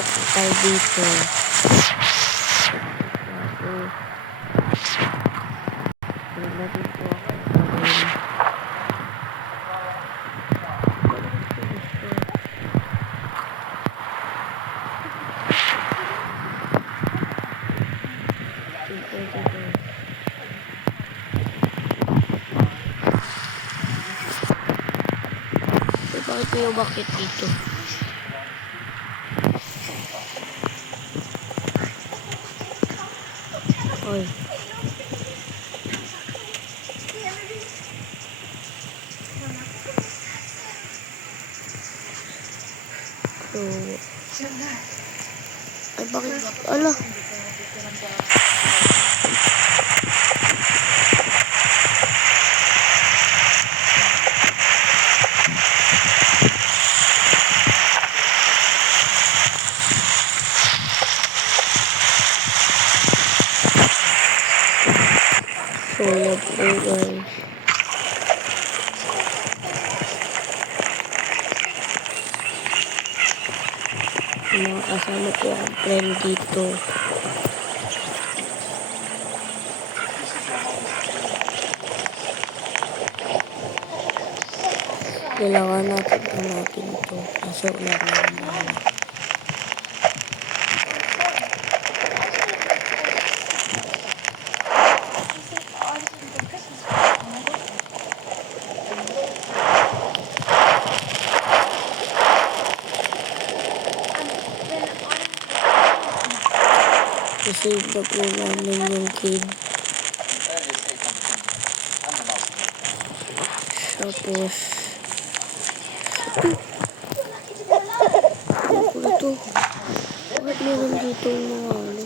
tayo dito. Wala dito ako. Bakit may bakit dito? Oy. So, ay bakit? Ala. So, guys. Mga kasama ko ang friend dito. Kailangan natin ito. Kaso wala naman bahala. Kasi ito po namin yung kid. Tapos ito. Bakit meron dito mga ano?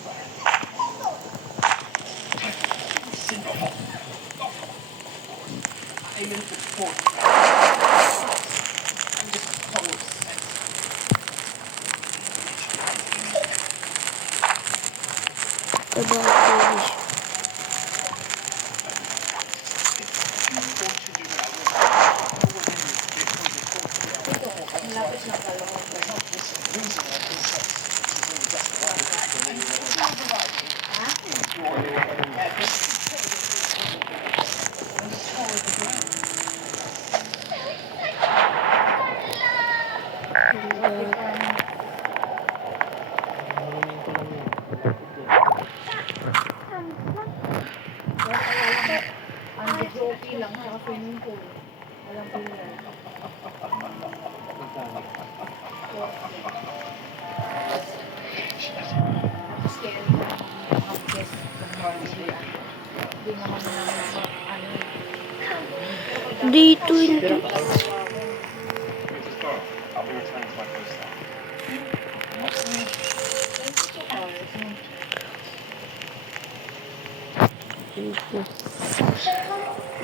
Dito hindi.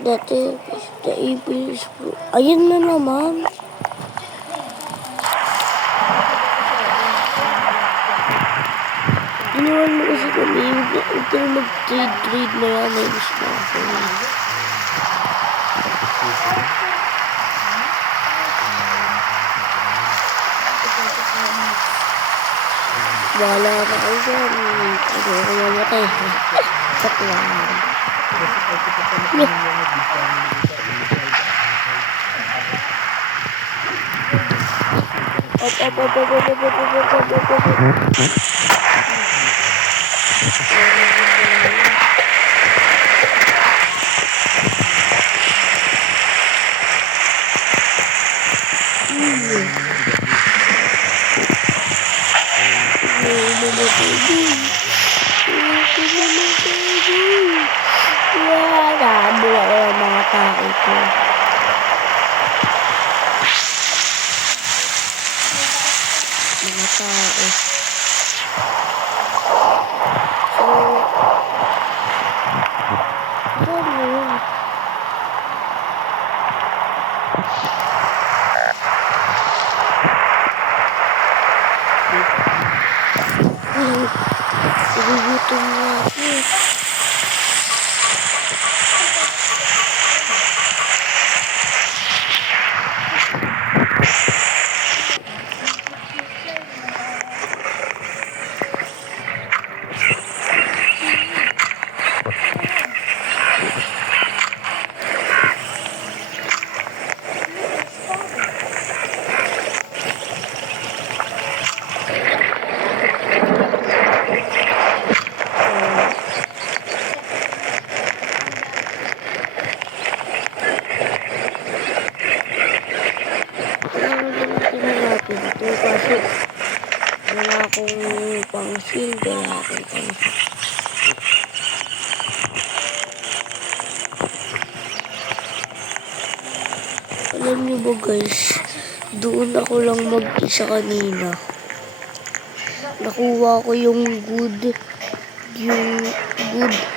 Dati, the Ibis bro. Ayun na naman. Ginawan mo kasi kami. Huwag ka na mag-trade na yan. May gusto na ako. Bahala na kayo dyan. Ako ako mamatay. Saklang. Mula ko ang mga tao ko. Mga tao. So, ano yun? Nagugutom na ako. dito kasi wala akong pang shield, wala akong pang shield. Alam niyo ba guys, doon ako lang mag-isa kanina. Nakuha ko yung good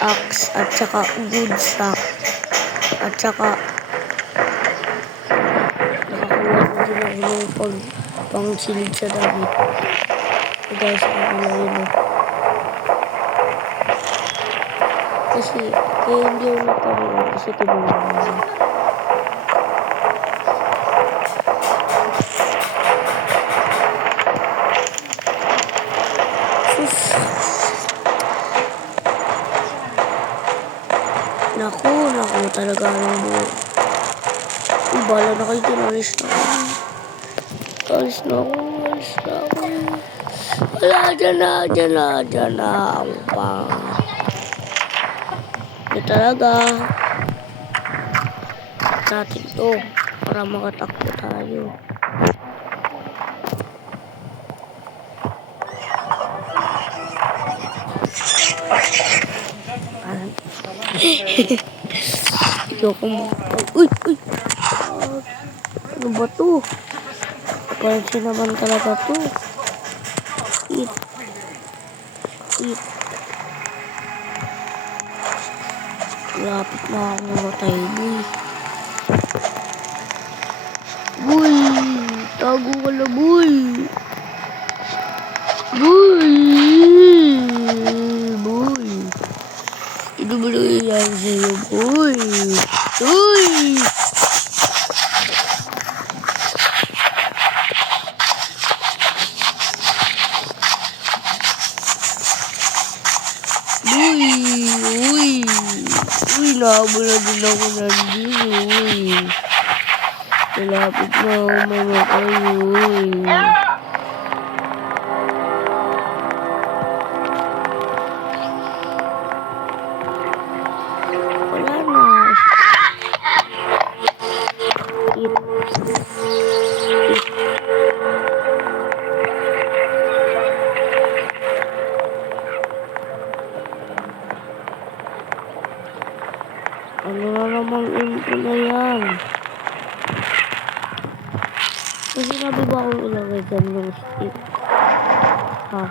axe at saka good sack. At saka nakakuha ko din ako ng pang shield sa damit. So guys, ako na yun eh. Kasi, kaya hindi ako nagkaroon kasi tinulungan niya. Naku, talaga ng buo. Uy, bala na kayo din. Alis na ako. Wala, dyan na. Ang pang. Ito talaga. Sa atin to. Para makatakbo tayo. Ito ako mo. Uy! Ano ba to? Pansin naman talaga to. Eat. Lapit na ako mamatay, boy. Boy! Tago ka na, boy! Boy! Ito ba nangyayari sa'yo, boy? Boy! Uy, nahabol na din ako nandito, uy. Malapit na ako mamatay, uy. Wala na. Ano na namang info na yan? May sinabi ba akong ilagay dyan yung stick? Ha?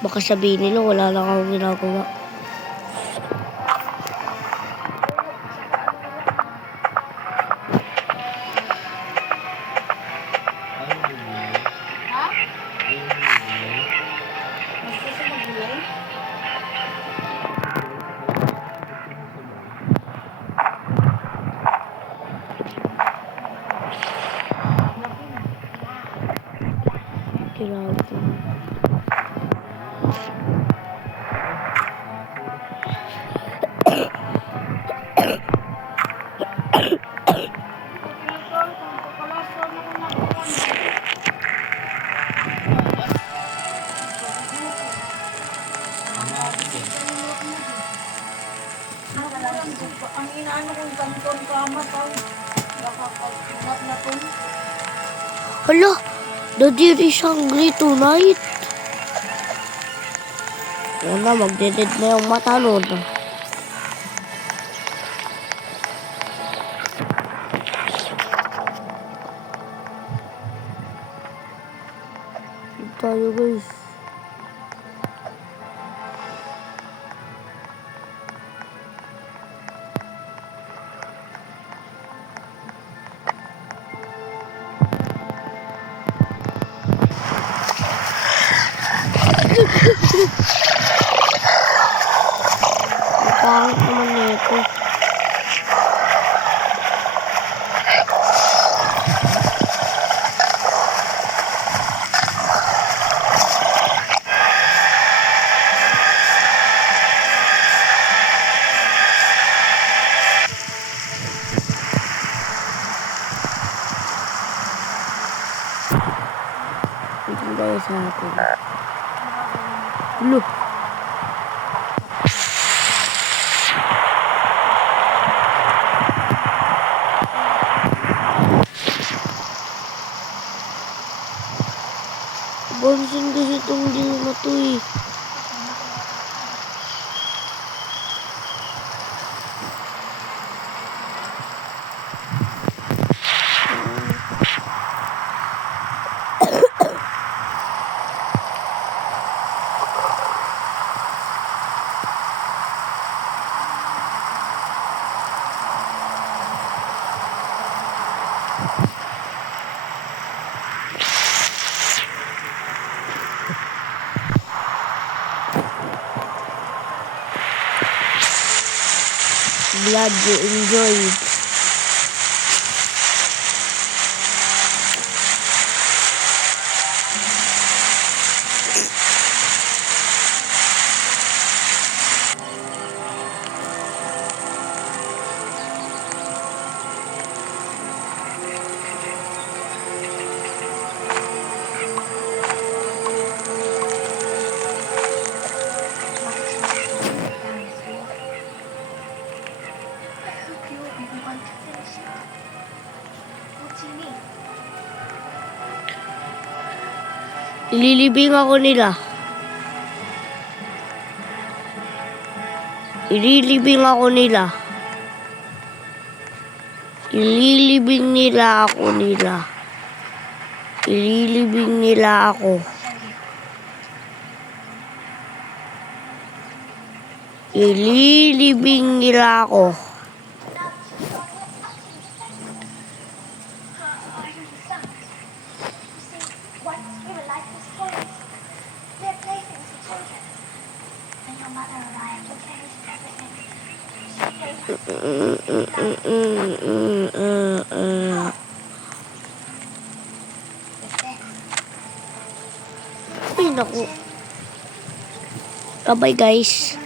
Baka sabihin nila wala lang akong ginagawa. Grabe. Ang inaano kong ganton kama tao. Nakakaginap na to. Hala, the deer is hungry tonight. Una, magdeded na yung mata nun. Dito tayo guys. Pangit naman nito. Ito tayo sa atin. Look. Bonsin kasi itong deal na to eh. Glad you enjoyed. Ililibing ako nila. Ililibing ako nila. Ililibing nila ako nila. Ililibing nila ako. Ililibing nila ako. Ay, naku. Bye-bye, guys.